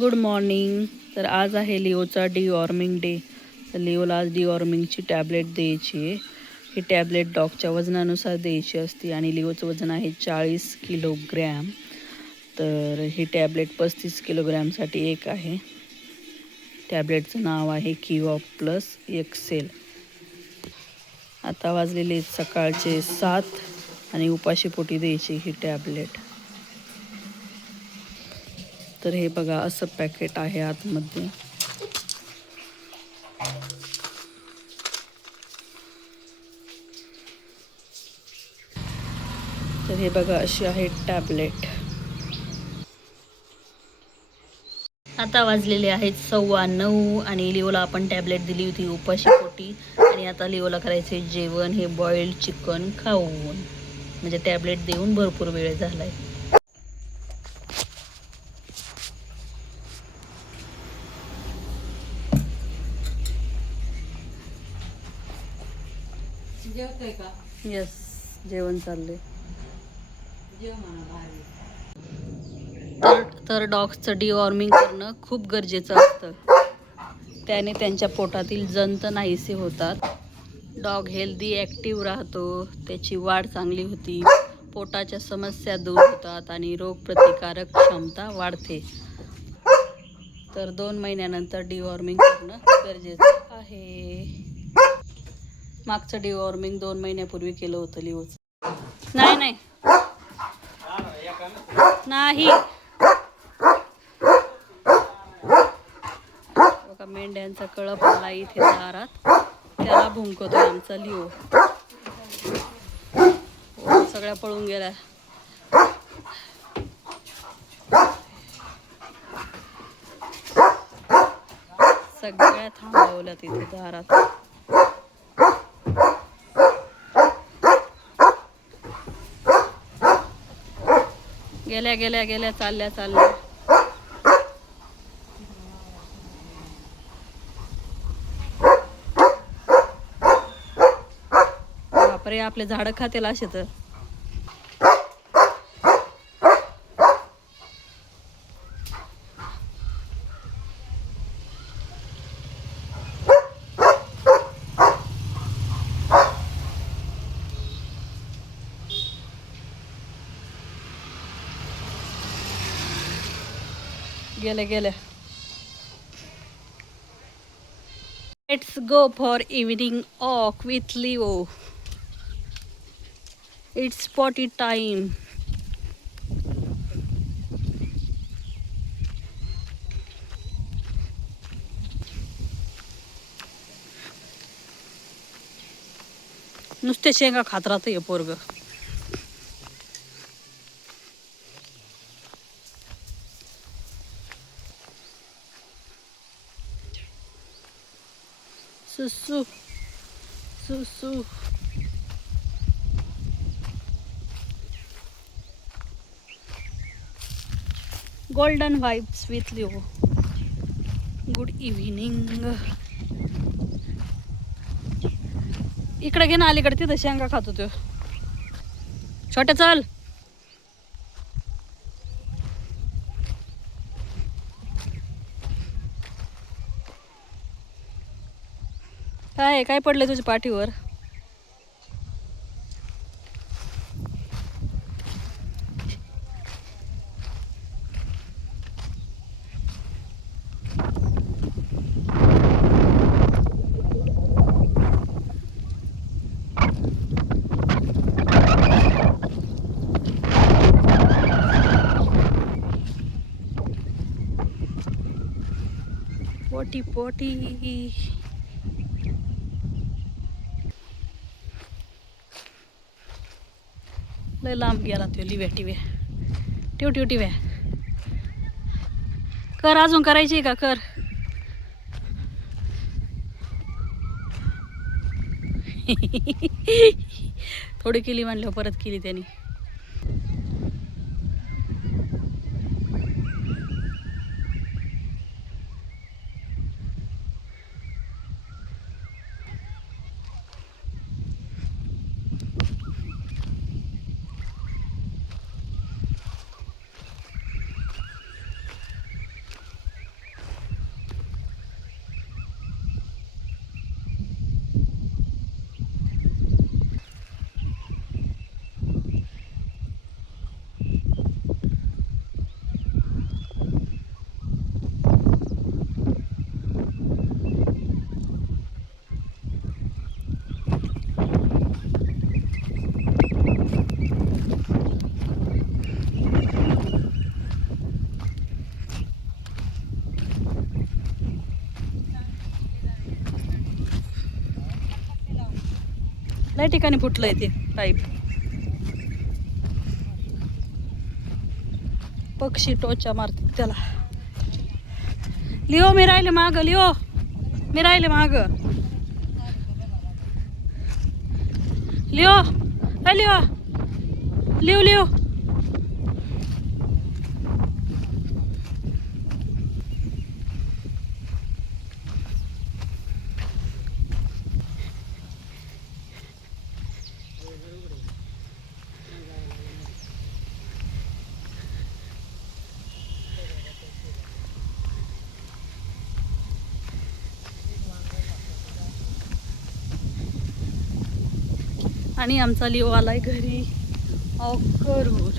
Good morning. तर आज आहे लिओचा डिवॉर्मिंग डे. तर लिओला आज डिवॉर्मिंगची टॅबलेट द्यायची आहे. ही टॅबलेट डॉगच्या वजनानुसार द्यायची असते आणि लिओचं वजन आहे 40 किलोग्रॅम. तर ही टॅबलेट 35 किलोग्रॅमसाठी एक आहे. टॅबलेटचं नाव आहे किवॉप प्लस एक्सेल. आता वाजलेले सकाळचे 7 आणि उपाशीपोटी द्यायची ही टॅबलेट. तर हे बघा, असं पॅकेट आहे आतमध्ये. तर हे बघा, अशी आहे टॅबलेट. आता वाजलेले आहेत 9:15 आणि लिओला आपण टॅबलेट दिली होती उपाशीपोटी. आणि आता लिओला करायचे जेवण. हे बॉइल्ड चिकन खाऊन, म्हणजे टॅबलेट देऊन भरपूर वेळ झालाय. जेवतोय का? यस, जेवण चाललंय. जेव म्हणा भारी. तर डॉग्सचं डिवॉर्मिंग करणं खूप गरजेचं असतं. त्याने त्यांच्या पोटातील जंत नाहीसे होतात. डॉग हेल्दी ॲक्टिव्ह राहतो, त्याची वाढ चांगली होती, पोटाच्या समस्या दूर होतात आणि रोगप्रतिकारक क्षमता वाढते. तर 2 महिन्यानंतर डिवॉर्मिंग करणं गरजेचं आहे. मागचं डिवॉर्मिंग 2 महिन्यापूर्वी केलं होतं लिओचं. नाही नाही नाही. बघा, मेंढ्यांचा कळप आला इथे दारात. त्याला भुंकतोय आमचा लिओ. सगळ्या पळून गेल्या. सगळ्या थांबवल्या तिथे दारात. गेल्या गेल्या गेल्या, चालल्या चालल्या. बापरे, आपले झाडं खातेला असे तर. गेल्या गेल्या. Let's go for evening walk with Leo. It's potty time. नुसते शेंगा खात राहतं हे पोरग. सुसू सुसू. Golden vibes with Leo. Good evening. इकडे घे ना, अलीकडे तिथं शेंगा खातो तो. छोटे चल. काय पडलंय तुझ्या पाठीवर? पोटी पोटी. लय लांब गेला तो लिव्या टिव्या. टिव टिव्या कर. अजून करायची का? कर. थोडी केली म्हणल्यावर परत केली त्यांनी. लय ठिकाणी फुटलंय ते पाईप. पक्षी टोचा मारतात त्याला. लिओ मी राहिले माग, लिओ मी राहिले माग. Leo Leo Leo Leo. आणि आमचा लिओ आलाय घरी ऑफ करून.